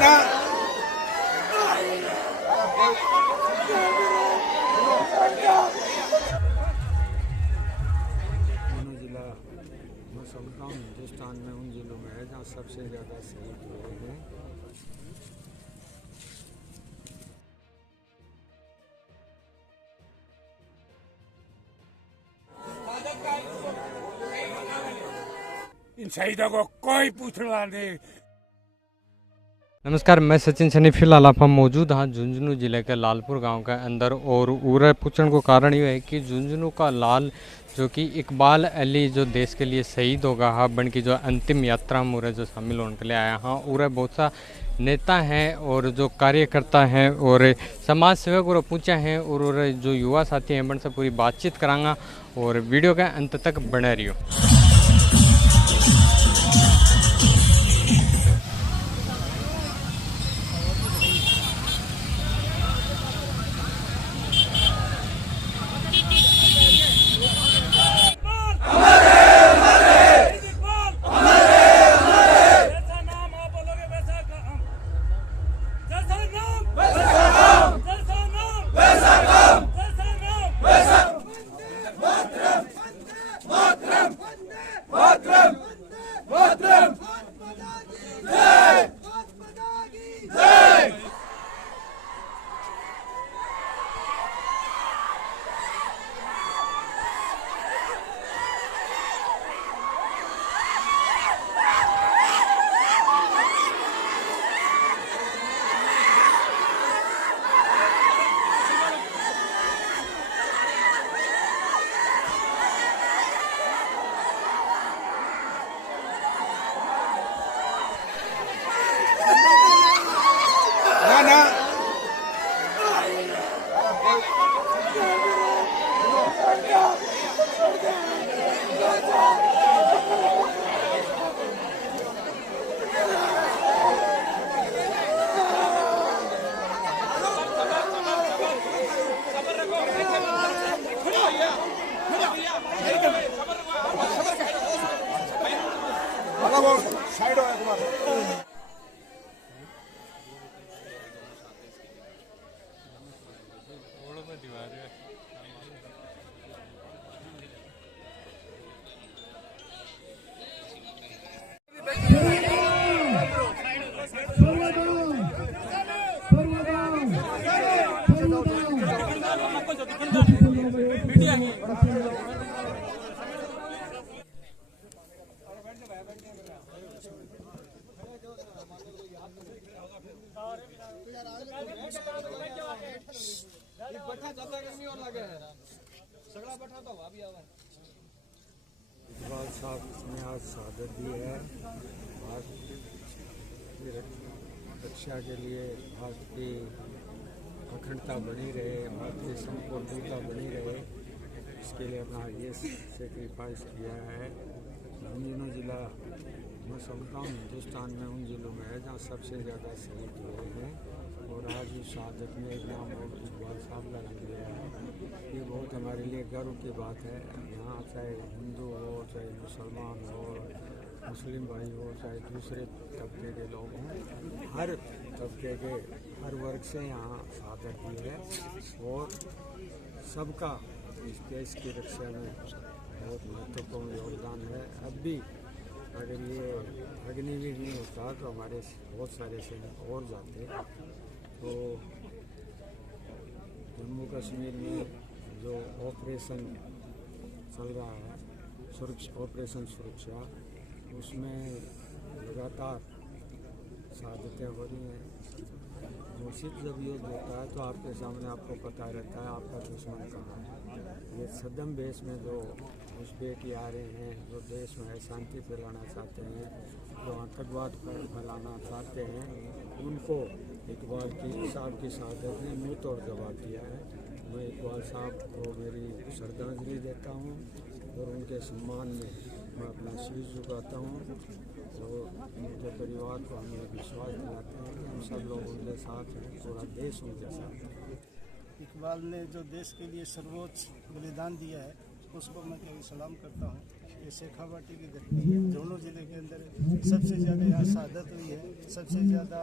जिला मैं समझता हूँ हिंदुस्तान में उन जिलों में है जहाँ सबसे ज़्यादा शहीद हुए हैं। इन शहीदों को कोई पूछना नहीं। नमस्कार, मैं सचिन सनी। फिलहाल आप हम मौजूद हाँ झुंझुनू जिले के लालपुर गांव के अंदर और उरे पूछने को कारण ये है कि झुंझुनू का लाल जो कि इकबाल अली जो देश के लिए शहीद होगा हाँ बन की जो अंतिम यात्रा में उरे जो शामिल होने के लिए आया हाँ उरे बहुत सा नेता हैं और जो कार्यकर्ता हैं और समाज सेवक और पूछा हैं और जो युवा साथी हैं बन से पूरी बातचीत करांगा और वीडियो के अंत तक बने रहियो। इकबाल साहब ने आज शहादत दी है। भारत की रक्षा के लिए भारत की अखंडता बनी रहे, भारत की संपूर्णता बनी रहे, इसके लिए अपना ये सेक्रीफाइस किया है। झुंझुनू जिला मैं समझता हूँ हिंदुस्तान में उन जिलों में है जहाँ सबसे ज़्यादा शहीद हुए हैं और आज इस शहादत में एक नाम और इकबाल साहब का लिया है। ये बहुत हमारे लिए गर्व की बात है। यहाँ चाहे हिंदू हो, चाहे मुसलमान हो, मुस्लिम भाई हो, चाहे दूसरे तबके के लोग हों, हर तबके के हर वर्ग से यहाँ शहादत दी है और सबका इस देश की रक्षा में बहुत महत्वपूर्ण योगदान है। अब भी अगर ये अग्निवीर नहीं होता तो हमारे बहुत सारे सैनिक और जाते। तो जम्मू कश्मीर में जो ऑपरेशन चल रहा है ऑपरेशन सुरक्षा, उसमें लगातार शहादतें हो रही हैं। घोषित जब युद्ध होता है तो आपके सामने आपको पता रहता है आपका दुश्मन कहाँ है। ये सदम बेस में जो घुसपैठी आ रहे हैं, जो देश में शांति फैलाना चाहते हैं, जो आतंकवाद फैलाना चाहते हैं, उनको इकबाल साहब की शहादत ने मुँह तोड़ जवाब दिया है। मैं इकबाल साहब को मेरी श्रद्धांजलि देता हूँ और उनके सम्मान में मैं अपना शीश झुकाता हूँ और उनके परिवार को हम ये विश्वास दिलाते हैं कि हम सब लोग उनके साथ हैं, पूरा देश उनके साथ है। इकबाल ने जो देश के लिए सर्वोच्च बलिदान दिया है उसको मैं कभी सलाम करता हूँ। ये शेखावाटी की धरती है, झुंझुनू जिले के अंदर सबसे ज़्यादा यहाँ शहादत हुई है, सबसे ज़्यादा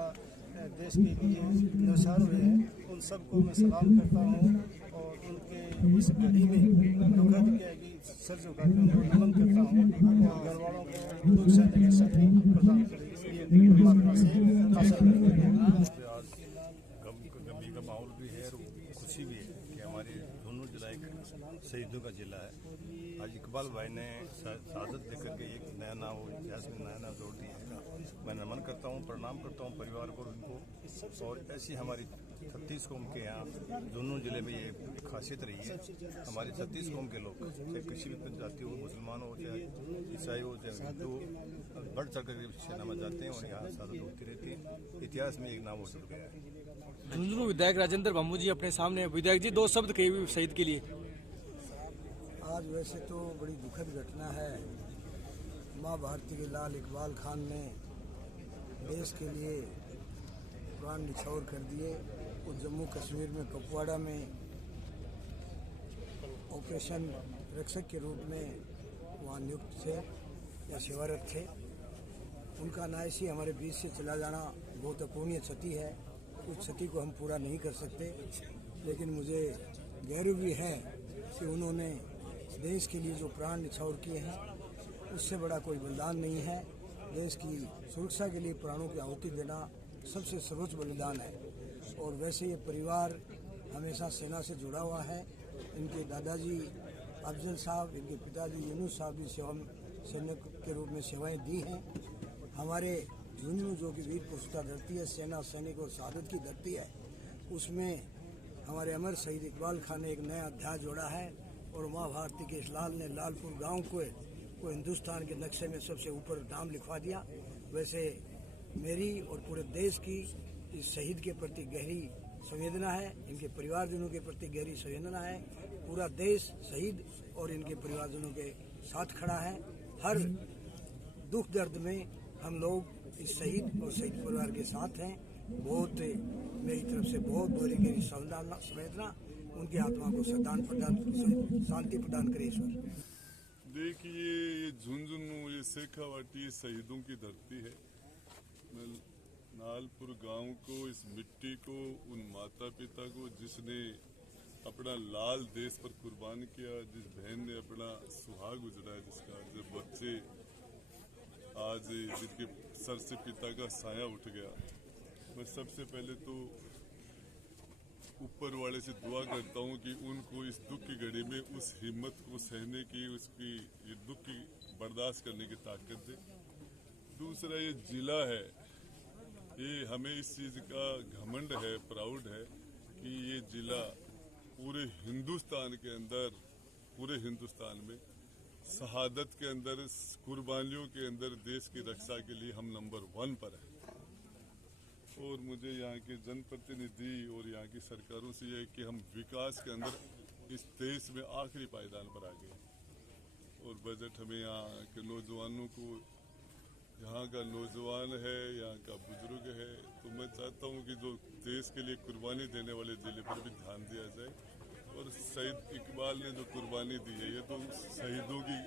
देश के लिए न्यौछावर हुए हैं, उन सबको मैं सलाम करता हूँ और उनके इस घड़ी में दुखद क्या है कि सर झुका के उनको नमन करता हूँ और घर वालों को दुख सहने की शक्ति प्रदान करे, इसलिए परमात्मा से आशा करते हैं। आज गमी का माहौल भी है और खुशी भी है कि हमारे दोनों जिला एक शहीदों का जिला है। आज इकबाल भाई ने शहादत देकर के एक नया नाम इतिहास में नया नाम जोड़ दिया है। मैं नमन करता हूँ, प्रणाम करता हूँ परिवार को उनको, और ऐसी हमारी 36 कौम के यहाँ दोनों जिले में ये खासियत रही है। हमारे 36 कौम के लोग चाहे किसी भी जाति हो, मुसलमान हो, चाहे ईसाई हो, चाहे हिंदू, बढ़ चढ़ कर सेना में जाते हैं और यहाँ शहादत होती रहती है। इतिहास में एक नाम हो जुड़ गया है। झुंझुनू विधायक राजेंद्र भामू जी अपने सामने। विधायक जी, 2 शब्द कहे शहीद के लिए। आज वैसे तो बड़ी दुखद घटना है। माँ भारती के लाल इकबाल खान ने देश के लिए प्राण न्यौछावर कर दिए। वो जम्मू कश्मीर में कुपवाड़ा में ऑपरेशन रक्षक के रूप में वहाँ नियुक्त थे या सेवारत थे। उनका नायसी हमारे बीच से चला जाना बहुत अपूर्णीय क्षति है। उस क्षति को हम पूरा नहीं कर सकते, लेकिन मुझे गर्व भी है कि उन्होंने देश के लिए जो प्राण न्यौछावर किए हैं उससे बड़ा कोई बलिदान नहीं है। देश की सुरक्षा के लिए प्राणों की आहुति देना सबसे सर्वोच्च बलिदान है। और वैसे ये परिवार हमेशा सेना से जुड़ा हुआ है। इनके दादाजी अफजल साहब, इनके पिताजी यूनुस साहब भी सैनिक के रूप में सेवाएं दी हैं। हमारे झुंझुनू जो कि वीर पुरुष का धरती है, सेना सैनिक और शहादत की धरती है, उसमें हमारे अमर शहीद इकबाल खान ने एक नया अध्याय जोड़ा है। और माँ भारती के इस लाल ने लालपुर गांव को हिंदुस्तान के नक्शे में सबसे ऊपर नाम लिखवा दिया। वैसे मेरी और पूरे देश की इस शहीद के प्रति गहरी संवेदना है, इनके परिवारजनों के प्रति गहरी संवेदना है। पूरा देश शहीद और इनके परिवारजनों के साथ खड़ा है। हर दुख दर्द में हम लोग इस शहीद और शहीद परिवार के साथ हैं। बहुत मेरी तरफ से बहुत गहरी संवेदना। उनकी आत्मा को शांति प्रदान करे ईश्वर। देखिए, ये झुंझुनू, ये शेखावाटी, ये शहीदों की धरती है। मैं नालपुर गांव को, इस मिट्टी को, उन माता पिता को जिसने अपना लाल देश पर कुर्बान किया, जिस बहन ने अपना सुहाग उजड़ा, जिसका जब बच्चे आज जिनके सर से पिता का साया उठ गया, मैं सबसे पहले तो ऊपर वाले से दुआ करता हूं कि उनको इस दुख की घड़ी में उस हिम्मत को सहने की, उसकी ये दुख की बर्दाश्त करने की ताकत दे। दूसरा, ये जिला है, ये हमें इस चीज़ का घमंड है, प्राउड है कि ये जिला पूरे हिंदुस्तान के अंदर, पूरे हिंदुस्तान में शहादत के अंदर, कुर्बानियों के अंदर देश की रक्षा के लिए हम नंबर 1 पर है। और मुझे यहाँ के जनप्रतिनिधि और यहाँ की सरकारों से यह है कि हम विकास के अंदर इस देश में आखिरी पायदान पर आ गए। और बजट हमें यहाँ के नौजवानों को, यहाँ का नौजवान है, यहाँ का बुजुर्ग है, तो मैं चाहता हूँ कि जो देश के लिए कुर्बानी देने वाले जिले पर भी ध्यान दिया जाए। और शहीद इकबाल ने जो कुर्बानी दी है, ये तो शहीदों की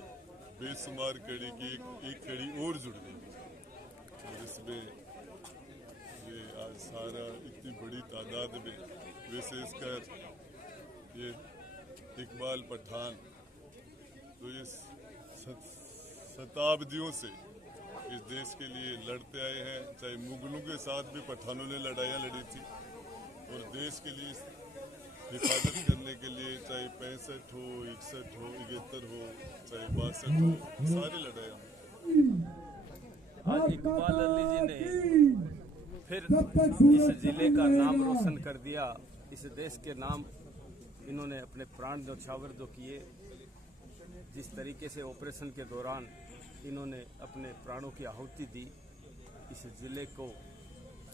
बेशुमार कड़ी की एक कड़ी और जुड़ गई। और इसमें ये आज सारा इतनी बड़ी तादाद में, वैसे इसका ये इकबाल पठान तो ये शताब्दियों से इस देश के लिए लड़ते आए हैं। चाहे मुगलों के साथ भी पठानों ने लड़ाइयाँ लड़ी थी, और देश के लिए हिफाजत करने के लिए चाहे 65 हो, 61 हो, 71 हो, चाहे 62 हो, सारी लड़ाइयाँ। आज इकबाल अली जी ने फिर इस जिले का नाम रोशन कर दिया। इस देश के नाम इन्होंने अपने प्राण न्यौछावर जो किए, जिस तरीके से ऑपरेशन के दौरान इन्होंने अपने प्राणों की आहुति दी, इस जिले को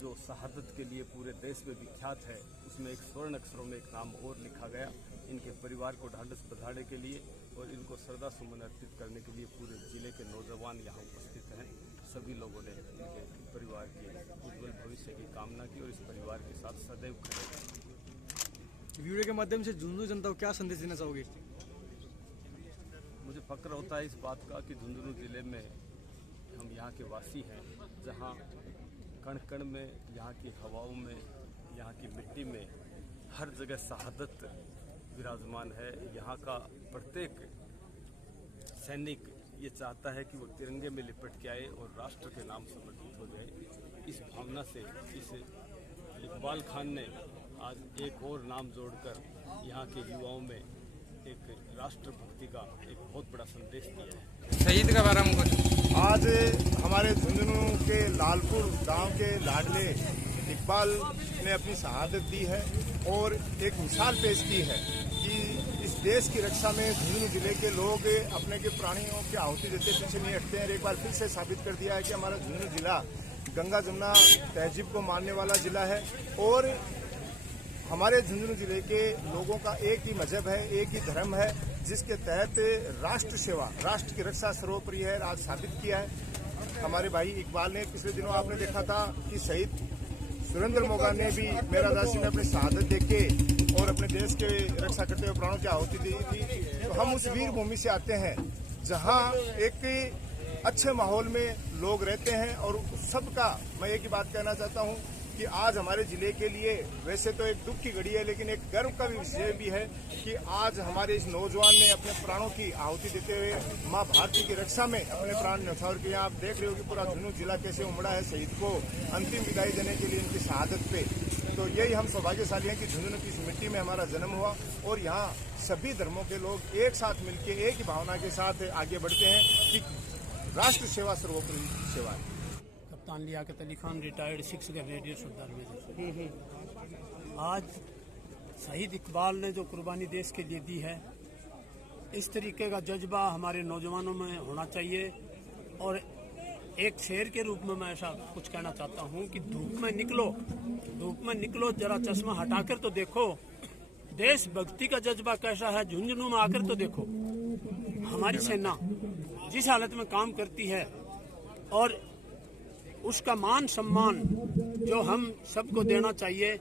जो शहादत के लिए पूरे देश में विख्यात है, उसमें एक स्वर्ण अक्षरों में एक नाम और लिखा गया। इनके परिवार को ढांढस बंधाने के लिए और इनको श्रद्धा सुमन अर्पित करने के लिए पूरे जिले के नौजवान यहाँ उपस्थित हैं। सभी लोगों ने इनके परिवार के उज्जवल भविष्य की कामना की और इस परिवार के साथ सदैव खड़े रहे। वीडियो के माध्यम से झुंझुनू जनता को क्या संदेश देना चाहोगे? मुझे फक्र होता है इस बात का कि झुंझुनू जिले में हम यहाँ के वासी हैं, जहाँ कण कण में, यहाँ की हवाओं में, यहाँ की मिट्टी में हर जगह शहादत विराजमान है। यहाँ का प्रत्येक सैनिक ये चाहता है कि वो तिरंगे में लिपट के आए और राष्ट्र के नाम समर्पित हो जाए। इस भावना से इस इकबाल खान ने आज एक और नाम जोड़कर यहाँ के युवाओं में एक राष्ट्रभक्ति का एक बहुत बड़ा संदेश दिया है। शहीद का बारे में कुछ आज हमारे झुंझुनू के लालपुर गांव के लाडले इकबाल ने अपनी शहादत दी है और एक मिसाल पेश की है कि इस देश की रक्षा में झुंझुनू जिले के लोग अपने के प्राणियों की आहुति देते पीछे नहीं हटते हैं। एक बार फिर से साबित कर दिया है कि हमारा झुंझुनू जिला गंगा जमुना तहजीब को मानने वाला जिला है और हमारे झुंझुनू जिले के लोगों का एक ही मजहब है, एक ही धर्म है, जिसके तहत राष्ट्र सेवा, राष्ट्र की रक्षा सर्वोपरि है। आज साबित किया है हमारे भाई इकबाल ने। पिछले दिनों आपने देखा था कि शहीद सुरेंद्र मोगा ने भी मेरा दासी में अपनी शहादत देके और अपने देश के रक्षा करते हुए प्राणों की आहुति दी थी। तो हम उस वीर भूमि से आते हैं जहां एक अच्छे माहौल में लोग रहते हैं और सबका मैं एक ही बात कहना चाहता हूं कि आज हमारे जिले के लिए वैसे तो एक दुख की घड़ी है, लेकिन एक गर्व का भी विषय भी है कि आज हमारे इस नौजवान ने अपने प्राणों की आहुति देते हुए मां भारती की रक्षा में अपने प्राण न्यौछावर किए। आप देख रहे हो कि पूरा झुंझुनू जिला कैसे उमड़ा है शहीद को अंतिम विदाई देने के लिए इनकी शहादत पे। तो यही हम सौभाग्यशाली हैं कि झुंझुनू की इस मिट्टी में हमारा जन्म हुआ और यहाँ सभी धर्मों के लोग एक साथ मिलकर एक ही भावना के साथ आगे बढ़ते हैं कि राष्ट्र सेवा सर्वोपरि सेवा है। कप्तान लियाकत अली खान, रिटायर्ड 6 ग्रेनेडियर सरदार मेजर। आज शहीद इकबाल ने जो कुर्बानी देश के लिए दी है, इस तरीके का जज्बा हमारे नौजवानों में होना चाहिए। और एक शेर के रूप में मैं ऐसा कुछ कहना चाहता हूँ कि धूप में निकलो जरा चश्मा हटाकर तो देखो, देशभक्ति का जज्बा कैसा है झुंझुनू में आकर तो देखो। हमारी सेना जिस हालत में काम करती है और उसका मान सम्मान जो हम सबको देना चाहिए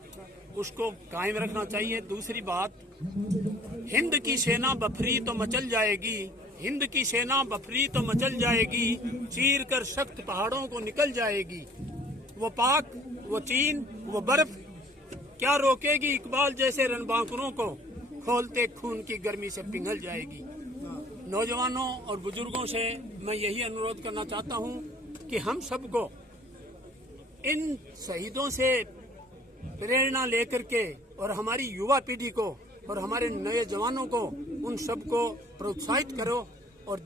उसको कायम रखना चाहिए। दूसरी बात, हिंद की सेना बफरी तो मचल जाएगी, हिंद की सेना बफरी तो मचल जाएगी, चीर कर सख्त पहाड़ों को निकल जाएगी। वो पाक, वो चीन, वो बर्फ क्या रोकेगी इकबाल जैसे रणबांकुरों को, खोलते खून की गर्मी से पिघल जाएगी। नौजवानों और बुजुर्गों से मैं यही अनुरोध करना चाहता हूँ कि हम सबको इन शहीदों से प्रेरणा लेकर के और हमारी युवा पीढ़ी को और हमारे नए जवानों को उन सबको प्रोत्साहित करो और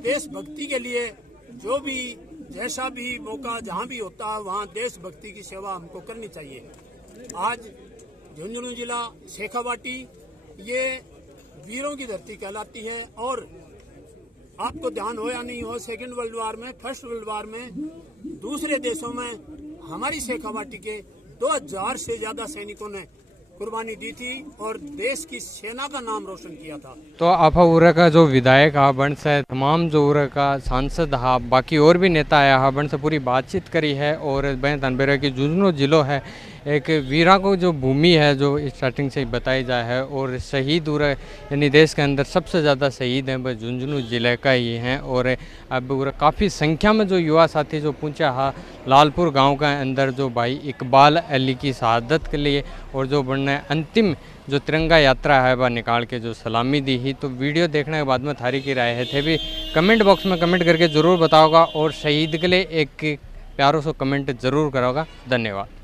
देशभक्ति के लिए जो भी जैसा भी मौका जहाँ भी होता है वहाँ देशभक्ति की सेवा हमको करनी चाहिए। आज झुंझुनू जिला शेखावाटी ये वीरों की धरती कहलाती है और आपको ध्यान हो या नहीं हो, सेकेंड वर्ल्ड वार में, फर्स्ट वर्ल्ड वार में दूसरे देशों में हमारी शेखावाटी के 2000 से ज्यादा सैनिकों ने कुर्बानी दी थी और देश की सेना का नाम रोशन किया था। तो आप उरा का जो विधायक हा बन से तमाम जो उरा का सांसद हा बाकी और भी नेता आया हा बन से पूरी बातचीत करी है और बें तनबेरा की झुंझुनू जिलो है एक वीरा को जो भूमि है जो स्टार्टिंग से ही बताई जाए है और शहीद उरा यानी देश के अंदर सबसे ज़्यादा शहीद हैं वह झुंझुनू जिले का ही हैं। और अब उरा काफ़ी संख्या में जो युवा साथी जो पहुँचा हा लालपुर गांव के अंदर जो भाई इकबाल अली की शहादत के लिए और जो बनने अंतिम जो तिरंगा यात्रा है वह निकाल के जो सलामी दी ही। तो वीडियो देखने के बाद में थारी की राय है थे भी कमेंट बॉक्स में कमेंट करके ज़रूर बताओगा और शहीद के लिए एक प्यारों से कमेंट ज़रूर करोगा। धन्यवाद।